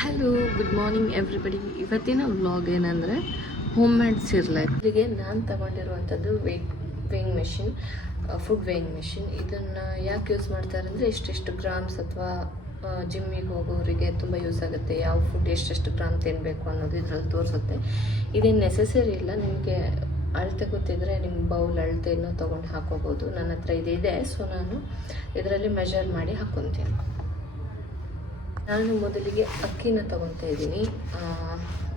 Hello good morning everybody. ಇವತ್ತಿನ vlog ಏನಂದರೆ home made Cerelac. ಇಲ್ಲಿಗೆ ನಾನು ತಗೊಂಡಿರುವಂಥದ್ದು weighing machine, food weighing machine. ಇದನ್ನು ಯಾಕೆ ಯೂಸ್ ಮಾಡ್ತಾರೆ ಅಂದರೆ ಎಷ್ಟೆಷ್ಟು ಗ್ರಾಮ್ಸ್ ಅಥವಾ ಜಿಮ್ಮಿಗೆ ಹೋಗೋರಿಗೆ ತುಂಬ ಯೂಸ್ ಆಗುತ್ತೆ. ಯಾವ ಫುಡ್ ಎಷ್ಟೆಷ್ಟು ಗ್ರಾಮ್ ತಿನ್ನಬೇಕು ಅನ್ನೋದು ಇದರಲ್ಲಿ ತೋರಿಸುತ್ತೆ. ಇದೇನು ನೆಸೆಸರಿ ಇಲ್ಲ. ನಿಮಗೆ ಅಳತೆ ಗೊತ್ತಿದ್ದರೆ ನಿಮ್ಮ ಬೌಲ್ ಅಳತೆಯನ್ನು ತೊಗೊಂಡು ಹಾಕೋಬೋದು. ನನ್ನ ಹತ್ರ ಇದಿದೆ, ಸೊ ನಾನು ಇದರಲ್ಲಿ ಮೆಜರ್ ಮಾಡಿ ಹಾಕ್ಕೊತೀನಿ. ನಾನು ಮೊದಲಿಗೆ ಅಕ್ಕಿನ ತೊಗೊತಾ ಇದ್ದೀನಿ.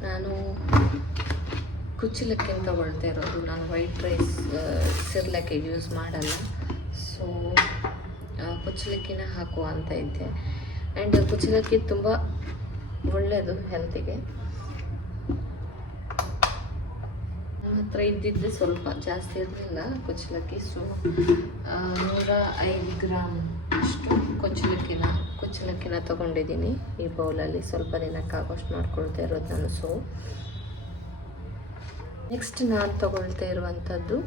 ನಾನು ಕುಚ್ಚಲಕ್ಕಿನ ತೊಗೊಳ್ತಾ ಇರೋದು. ನಾನು ವೈಟ್ ರೈಸ್ ಸಿರ್ಲಾಕಿಗೆ ಯೂಸ್ ಮಾಡಲ್ಲ, ಸೊ ಕುಚ್ಚಲಕ್ಕಿನ ಹಾಕುವ ಅಂತ ಇದ್ದೆ. ಆ್ಯಂಡ್ ಕುಚ್ಚಲಕ್ಕಿ ತುಂಬ ಒಳ್ಳೆಯದು ಹೆಲ್ತಿಗೆ. ನನ್ನ ಹತ್ರ ಇದ್ದಿದ್ದು ಸ್ವಲ್ಪ ಜಾಸ್ತಿ ಇರಲಿಲ್ಲ ಕುಚ್ಚಲಕ್ಕಿ, ಸೊ 105 ಗ್ರಾಮ್ ಅಷ್ಟು ಕುಚ್ಚಲಕ್ಕಿನ ತೊಗೊಂಡಿದ್ದೀನಿ. ಈ ಬೌಲಲ್ಲಿ ಸ್ವಲ್ಪ ದಿನಕ್ಕಾಗೋಷ್ಟು ಮಾಡ್ಕೊಳ್ತಾ ಇರೋದು ನಾನು. ಸೊ ನೆಕ್ಸ್ಟ್ ನಾನು ತೊಗೊಳ್ತಾ ಇರುವಂಥದ್ದು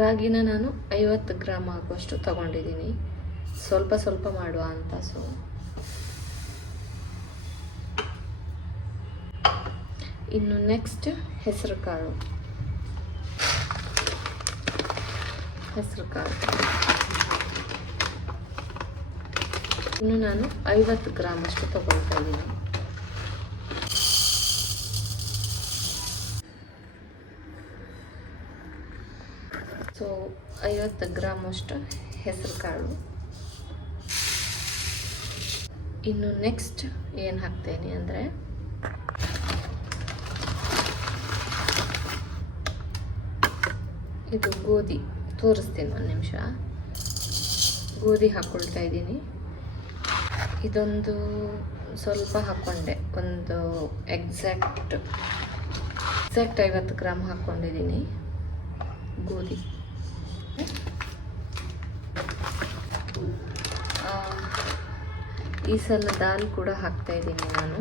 ರಾಗಿನ ನಾನು 50 ಗ್ರಾಮ್ ಆಗುವಷ್ಟು ತೊಗೊಂಡಿದ್ದೀನಿ, ಸ್ವಲ್ಪ ಮಾಡುವ ಅಂತ. ಸೊ ಇನ್ನು ನೆಕ್ಸ್ಟ್ ಹೆಸರು ಕಾಳು ಇನ್ನು ನಾನು 50 ಗ್ರಾಮ್ ಅಷ್ಟು ತಗೊಳ್ತಾ ಇದ್ದೀನಿ. ಸೊ 50 ಗ್ರಾಮ್ ಅಷ್ಟು ಹೆಸರು ಕಾಳು. ಇನ್ನು ನೆಕ್ಸ್ಟ್ ಏನು ಹಾಕ್ತೇನೆ ಅಂದರೆ ಇದು ಗೋಧಿ. ತೋರಿಸ್ತೀನಿ ಒಂದು ನಿಮಿಷ. ಗೋಧಿ ಹಾಕ್ಕೊಳ್ತಾ ಇದ್ದೀನಿ. ಇದೊಂದು ಸ್ವಲ್ಪ ಹಾಕ್ಕೊಂಡೆ, ಒಂದು ಎಕ್ಸಾಕ್ಟ್ 50 ಗ್ರಾಮ್ ಹಾಕ್ಕೊಂಡಿದ್ದೀನಿ ಗೋಧಿ. ಈ ಸಲ ದಾಲ್ ಕೂಡ ಹಾಕ್ತಾ ಇದ್ದೀನಿ. ನಾನು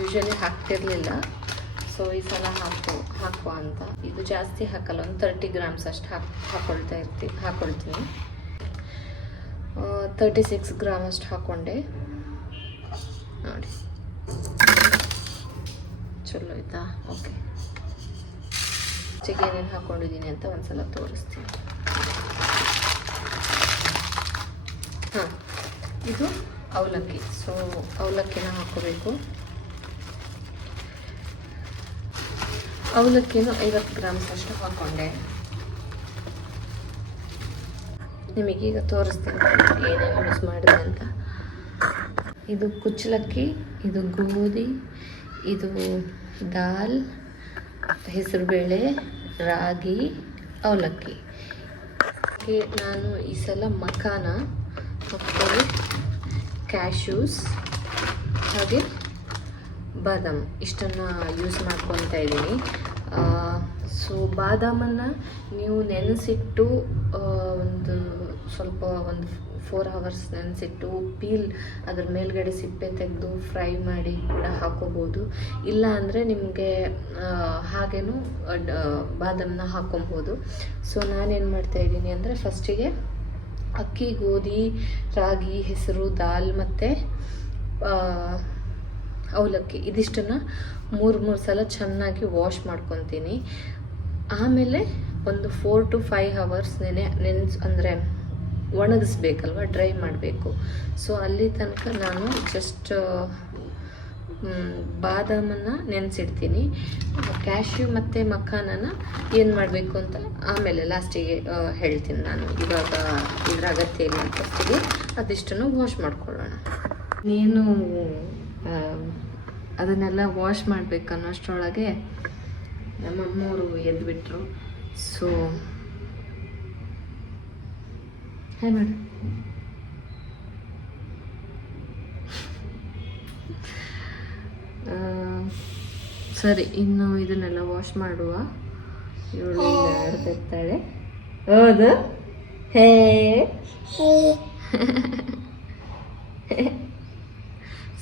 ಯೂಶಲಿ ಹಾಕ್ತಿರ್ಲಿಲ್ಲ, ಸೊ ಈ ಸಲ ಹಾಕುವ ಅಂತ. ಇದು ಜಾಸ್ತಿ ಹಾಕಲ್ಲ, ಒಂದು 30 ಗ್ರಾಮ್ಸ್ ಅಷ್ಟು ಹಾಕ್ಕೊಳ್ತೀನಿ. 36 ಗ್ರಾಮ್ ಅಷ್ಟು ಹಾಕ್ಕೊಂಡೆ ನೋಡಿ. ಚಲೋ ಆಯ್ತಾ? ಓಕೆ. ಏನೇನು ಹಾಕ್ಕೊಂಡಿದ್ದೀನಿ ಅಂತ ಒಂದ್ಸಲ ತೋರಿಸ್ತೀನಿ. ಇದು ಅವಲಕ್ಕಿ. ಸೊ ಅವಲಕ್ಕಿನ ಹಾಕೋಬೇಕು. ಅವಲಕ್ಕಿನೂ 50 ಗ್ರಾಮ್ಸ್ ಅಷ್ಟು ಹಾಕ್ಕೊಂಡೆ. ನಿಮಗೀಗ ತೋರಿಸ್ತೀನಿ ಏನೇನು ಯೂಸ್ ಮಾಡಿದೆ ಅಂತ. ಇದು ಕುಚ್ಚಲಕ್ಕಿ, ಇದು ಗೋಧಿ, ಇದು ದಾಲ್, ಹೆಸರುಬೇಳೆ, ರಾಗಿ, ಅವಲಕ್ಕಿ. ನಾನು ಈ ಸಲ ಮಖಾನ ಮತ್ತು ಕ್ಯಾಶ್ಯೂಸ್ ಹಾಗೆ ಬಾದಾಮ್ ಇಷ್ಟನ್ನು ಯೂಸ್ ಮಾಡ್ಕೊತಾ ಇದ್ದೀನಿ. ಸೊ ಬಾದಾಮನ್ನು ನೀವು ನೆನೆಸಿಟ್ಟು ಒಂದು 4 ಅವರ್ಸ್ ನೆನೆಸಿಟ್ಟು ಅದ್ರ ಮೇಲ್ಗಡೆ ಸಿಪ್ಪೆ ತೆಗೆದು ಫ್ರೈ ಮಾಡಿ ಕೂಡ ಹಾಕೋಬೋದು. ಇಲ್ಲ ಅಂದರೆ ನಿಮಗೆ ಹಾಗೇನೂ ಬಾದಾಮನ್ನ ಹಾಕೊಬೋದು. ಸೊ ನಾನೇನು ಮಾಡ್ತಾಯಿದ್ದೀನಿ ಅಂದರೆ ಫಸ್ಟಿಗೆ ಅಕ್ಕಿ, ಗೋಧಿ, ರಾಗಿ, ಹೆಸರು, ದಾಲ್ ಮತ್ತು ಅವಲಕ್ಕಿ ಇದಿಷ್ಟನ್ನು 3 ಸಲ ಚೆನ್ನಾಗಿ ವಾಶ್ ಮಾಡ್ಕೊತೀನಿ. ಆಮೇಲೆ ಒಂದು 4 to 5 ಅವರ್ಸ್ ಅಂದರೆ ಒಣಗಿಸ್ಬೇಕಲ್ವ, ಡ್ರೈ ಮಾಡಬೇಕು. ಸೊ ಅಲ್ಲಿ ತನಕ ನಾನು ಜಸ್ಟ್ ಬಾದಾಮನ್ನು ನೆನೆಸಿಡ್ತೀನಿ. ಕ್ಯಾಶ್ಯೂ ಮತ್ತು ಮಖಾನನ ಏನು ಮಾಡಬೇಕು ಅಂತ ಆಮೇಲೆ ಲಾಸ್ಟಿಗೆ ಹೇಳ್ತೀನಿ ನಾನು. ಇವಾಗ ಇದ್ರ ಅಗತ್ಯ ಇಲ್ಲ. ಫಸ್ಟಿಗೆ ಅದಿಷ್ಟನ್ನು ವಾಶ್ ಮಾಡ್ಕೊಳ್ಳೋಣ. ನೀನು ಅದನ್ನೆಲ್ಲ ವಾಶ್ ಮಾಡಬೇಕನ್ನೋಷ್ಟರೊಳಗೆ ನಮ್ಮಮ್ಮವರು ಎದ್ದುಬಿಟ್ರು. ಸೊ ಹಾಯ್ ಮಾಡಿ. ಸರಿ, ಇನ್ನು ಇದನ್ನೆಲ್ಲ ವಾಶ್ ಮಾಡುವ. ಇವಳು ಆಡ್ತಿರ್ತಾಳೆ. ಹೌದು, ಹೇ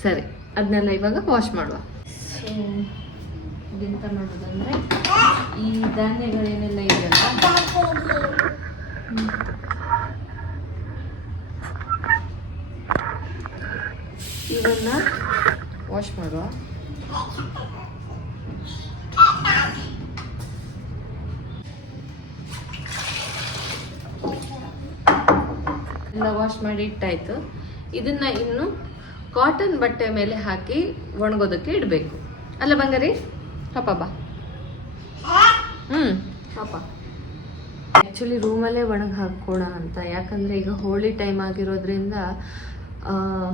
ಸರಿ, ಅದನ್ನೆಲ್ಲ ಇವಾಗ ವಾಶ್ ಮಾಡುವ. ಸೊ ಇದೆಂತ ಮಾಡೋದಂದರೆ ಈ ಧಾನ್ಯಗಳೇನೆಲ್ಲ ಇದೆಯಲ್ಲ ಇದನ್ನು ವಾಶ್ ಮಾಡುವ. ಎಲ್ಲ ವಾಶ್ ಮಾಡಿ ಇಟ್ಟಾಯ್ತು. ಇದನ್ನ ಇನ್ನು ಕಾಟನ್ ಬಟ್ಟೆ ಮೇಲೆ ಹಾಕಿ ಒಣಗೋದಕ್ಕೆ ಇಡಬೇಕು ಅಲ್ಲ ಬಂಗಾರಿ? ಪಾಪ ಬಾ. ಪಾಪ ಆ್ಯಕ್ಚುಲಿ ರೂಮಲ್ಲೇ ಒಣಗಿ ಹಾಕೋಣ ಅಂತ, ಯಾಕಂದರೆ ಈಗ ಹೋಳಿ ಟೈಮ್ ಆಗಿರೋದ್ರಿಂದ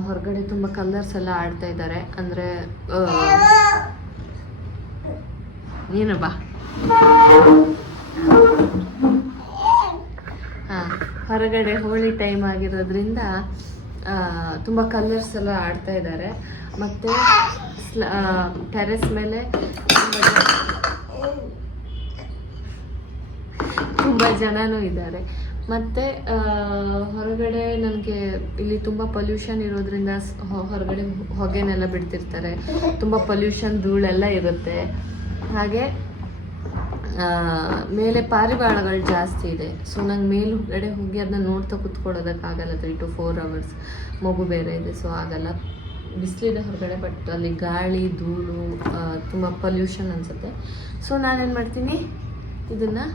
ಹೊರಗಡೆ ತುಂಬ ಕಲರ್ಸ್ ಎಲ್ಲ ಆಡ್ತಾ ಇದ್ದಾರೆ. ಅಂದರೆ ನೀನು ಬಾ. ಹಾಂ, ಹೊರಗಡೆ ಹೋಳಿ ಟೈಮ್ ಆಗಿರೋದ್ರಿಂದ ತುಂಬ ಕಲರ್ಸ್ ಎಲ್ಲ ಆಡ್ತಾ ಇದ್ದಾರೆ. ಮತ್ತು ಟೆರೆಸ್ ಮೇಲೆ ತುಂಬ ಜನನೂ ಇದ್ದಾರೆ. ಮತ್ತು ಹೊರಗಡೆ ನನಗೆ ಇಲ್ಲಿ ತುಂಬ ಪೊಲ್ಯೂಷನ್ ಇರೋದ್ರಿಂದ ಹೊರಗಡೆ ಹೊಗೆನೆಲ್ಲ ಬಿಡ್ತಿರ್ತಾರೆ, ತುಂಬ ಪೊಲ್ಯೂಷನ್ ಧೂಳೆಲ್ಲ ಇರುತ್ತೆ. ಹಾಗೆ ಮೇಲೆ ಪಾರಿವಾಳಗಳು ಜಾಸ್ತಿ ಇದೆ. ಸೊ ನಂಗೆ ಮೇಲುಗಡೆ ಹೋಗಿ ಅದನ್ನ ನೋಡ್ತಾ ಕುತ್ಕೊಳ್ಳೋದಕ್ಕಾಗಲ್ಲ 3 to 4 hours. ಮಗು ಬೇರೆ ಇದೆ, ಸೊ ಆಗಲ್ಲ. ಬಿಸಿಲಿದೆ ಹೊರಗಡೆ, ಬಟ್ ಅಲ್ಲಿ ಗಾಳಿ ಧೂಳು ತುಂಬ ಪೊಲ್ಯೂಷನ್ ಅನಿಸುತ್ತೆ. ಸೊ ನಾನೇನು ಮಾಡ್ತೀನಿ, ಇದನ್ನು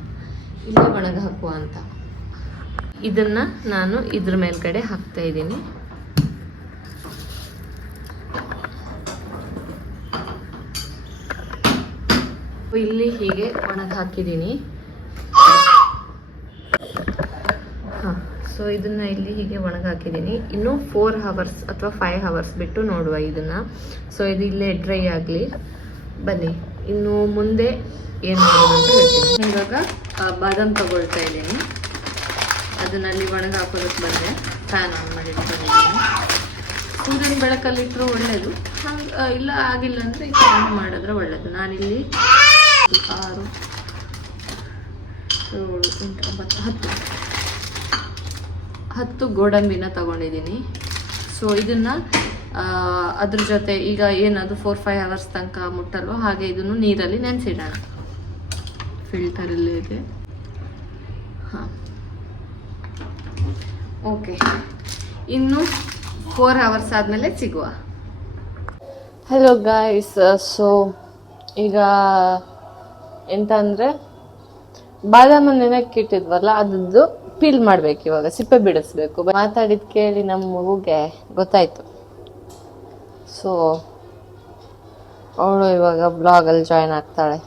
ಇಲ್ಲೇ ಒಣಗಿ ಹಾಕುವ ಅಂತ ಇದನ್ನು ನಾನು ಇದ್ರ ಮೇಲ್ಗಡೆ ಹಾಕ್ತಾ ಇದ್ದೀನಿ. ಇಲ್ಲಿ ಹೀಗೆ ಒಣಗಿ ಹಾಕಿದ್ದೀನಿ. ಹಾಂ, ಸೊ ಇದನ್ನು ಇಲ್ಲಿ ಹೀಗೆ ಒಣಗಿ ಹಾಕಿದ್ದೀನಿ. ಇನ್ನು 4 hours ಅಥವಾ 5 hours ಬಿಟ್ಟು ನೋಡುವ ಇದನ್ನು. ಸೊ ಇದು ಇಲ್ಲೇ ಡ್ರೈ ಆಗಲಿ. ಬನ್ನಿ ಇನ್ನು ಮುಂದೆ ಏನು ಮಾಡೋದು ಅಂತ ಹೇಳ್ತೀನಿ. ಇವಾಗ ಬಾದಾಮ್ ತಗೊಳ್ತಾ ಇದ್ದೀನಿ. ಅದನ್ನಲ್ಲಿ ಒಣಗಿ ಹಾಕೋದಕ್ಕೆ ಬಂದೆ. ಫ್ಯಾನ್ ಆನ್ ಮಾಡಿ ಇಟ್ಕೊಂಡಿದ್ದೀನಿ. ಸೂರ್ಯನ ಬೆಳಕಲ್ಲಿಟ್ಟರು ಒಳ್ಳೆಯದು. ಹಂಗೆ ಇಲ್ಲ ಆಗಿಲ್ಲ ಅಂದರೆ ಈ ಥರ ಮಾಡಿದ್ರೆ ಒಳ್ಳೆಯದು. ನಾನಿಲ್ಲಿ 6, 7, 8, 9, 10 ಗೋಡಂಬಿನ ತಗೊಂಡಿದ್ದೀನಿ. ಸೊ ಇದನ್ನು ಅದ್ರ ಜೊತೆ ಈಗ ಏನದು 4-5 hours ತನಕ ಮುಟ್ಟಲ್ವೋ ಹಾಗೆ ಇದನ್ನು ನೀರಲ್ಲಿ ನೆನೆಸಿಡೋಣ. ಫಿಲ್ಟರಲ್ಲೇ ಇದೆ. ಹಾಂ, ಓಕೆ. ಇನ್ನು 4 hours ಆದಮೇಲೆ ಸಿಗುವ. ಹಲೋ ಗಾಯ್ಸ್, ಸೊ ಈಗ ಎಂತ ಅಂದರೆ ಬಾದಾಮ ನೆನಕ್ಕೆ ಇಟ್ಟಿದ್ವಲ್ಲ, ಅದದ್ದು ಪೀಲ್ ಮಾಡಬೇಕು. ಇವಾಗ ಸಿಪ್ಪೆ ಬಿಡಿಸ್ಬೇಕು. ಮಾತಾಡಿದ್ದು ಕೇಳಿ ನಮ್ಮ ಮಗುಗೆ ಗೊತ್ತಾಯ್ತು. ಸೊ ಅವಳು ಇವಾಗ ಬ್ಲಾಗಲ್ಲಿ ಜಾಯ್ನ್ ಆಗ್ತಾಳೆ.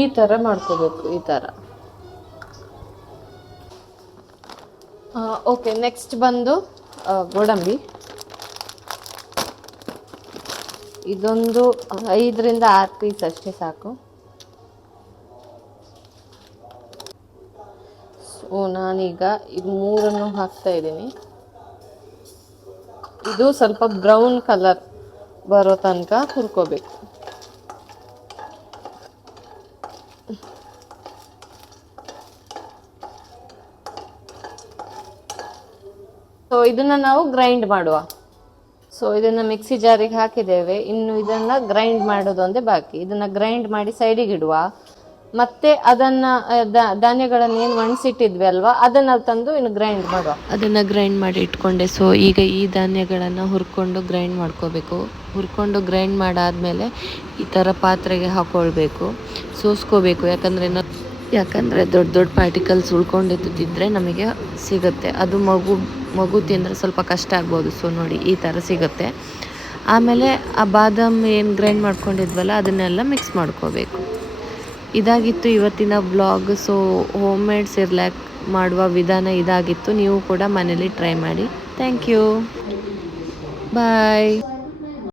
ಈ ಥರ ಮಾಡ್ಕೋಬೇಕು, ಈ ಥರ. ಓಕೆ, ನೆಕ್ಸ್ಟ್ ಬಂದು ಗೋಡಂಬಿ. ಇದೊಂದು 5ರಿಂದ 6 ಪೀಸ್ ಅಷ್ಟೇ ಸಾಕು. ಸೊ ನಾನೀಗ ಇದು 3 ಹಾಕ್ತಾ ಇದ್ದೀನಿ. ಇದು ಸ್ವಲ್ಪ ಬ್ರೌನ್ ಕಲರ್ ಬರೋ ತನಕ ಹುರ್ಕೋಬೇಕು. ಸೊ ಇದನ್ನ ನಾವು ಗ್ರೈಂಡ್ ಮಾಡುವ. ಸೊ ಇದನ್ನ ಮಿಕ್ಸಿ ಜಾರಿಗೆ ಹಾಕಿದ್ದೇವೆ. ಇನ್ನು ಇದನ್ನ ಗ್ರೈಂಡ್ ಮಾಡೋದು ಒಂದೇ ಬಾಕಿ. ಇದನ್ನ ಗ್ರೈಂಡ್ ಮಾಡಿ ಸೈಡಿಗೆ ಇಡುವ. ಮತ್ತೆ ಅದನ್ನ ಧಾನ್ಯಗಳನ್ನ ಏನು ಒಣಸಿಟ್ಟಿದ್ವಿ ಅಲ್ವಾ, ಅದನ್ನ ತಂದು ಇನ್ನು ಗ್ರೈಂಡ್ ಮಾಡುವ. ಅದನ್ನ ಗ್ರೈಂಡ್ ಮಾಡಿ ಇಟ್ಕೊಂಡೆ. ಸೊ ಈಗ ಈ ಧಾನ್ಯಗಳನ್ನ ಹುರ್ಕೊಂಡು ಗ್ರೈಂಡ್ ಮಾಡ್ಕೋಬೇಕು. ಹುರ್ಕೊಂಡು ಗ್ರೈಂಡ್ ಮಾಡಾದ್ಮೇಲೆ ಈ ಥರ ಪಾತ್ರೆಗೆ ಹಾಕೊಳ್ಬೇಕು, ಸೋಸ್ಕೋಬೇಕು. ಯಾಕಂದರೆ ದೊಡ್ಡ ದೊಡ್ಡ ಪಾರ್ಟಿಕಲ್ಸ್ ಉಳ್ಕೊಂಡಿದ್ದಿದ್ರೆ ನಮಗೆ ಸಿಗುತ್ತೆ. ಅದು ಮಗು ತಿಂದರೆ ಸ್ವಲ್ಪ ಕಷ್ಟ ಆಗ್ಬೋದು. ಸೊ ನೋಡಿ, ಈ ಥರ ಸಿಗುತ್ತೆ. ಆಮೇಲೆ ಆ ಬಾದಾಮ್ ಏನು ಗ್ರೈಂಡ್ ಮಾಡ್ಕೊಂಡಿದ್ವಲ್ಲ ಅದನ್ನೆಲ್ಲ ಮಿಕ್ಸ್ ಮಾಡ್ಕೋಬೇಕು. ಇದಾಗಿತ್ತು ಇವತ್ತಿನ ಬ್ಲಾಗ್. ಸೊ ಹೋಮ್ ಮೇಡ್ ಸಿರ್ಲಾಕ್ ಮಾಡುವ ವಿಧಾನ ಇದಾಗಿತ್ತು. ನೀವು ಕೂಡ ಮನೇಲಿ ಟ್ರೈ ಮಾಡಿ. Thank you, bye.